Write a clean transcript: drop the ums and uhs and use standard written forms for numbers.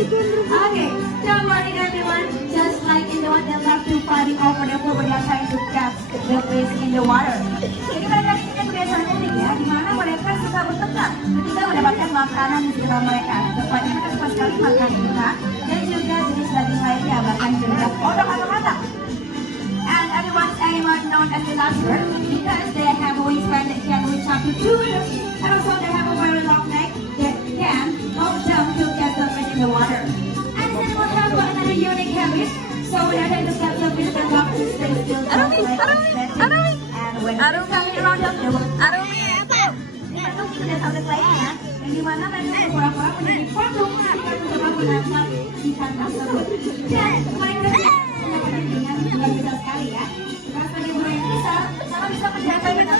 Okay, don't worry everyone. Just like in the one that love to fighting over the pool, they are trying to catch the fish in the water. Jadi mereka ini punya kebiasaan unik ya, di mana mereka suka bertengkar ketika mendapatkan makanan di sekitar mereka. Tepatnya mereka suka sekali makan ikan dan juga jenis daging lainnya, bahkan juga odong atau matak. And everyone's animal known as the lobster because they have a wingspan that can reach up to 2 meters, and also they have a very long neck that can hold them to catch the fish in the water. And this animal have another unique habit. So when they're trying to catch the fish, they love to stay still. And when it's coming around them, they will ini patung sudah sampai lainnya, yang dimana mereka pura-pura menjadi patung jika mencoba menangkap ikan tersebut. Dan mereka punya kepentingan yang besar sekali ya. Karena sebagai burung yang besar, sama bisa menjaga dengan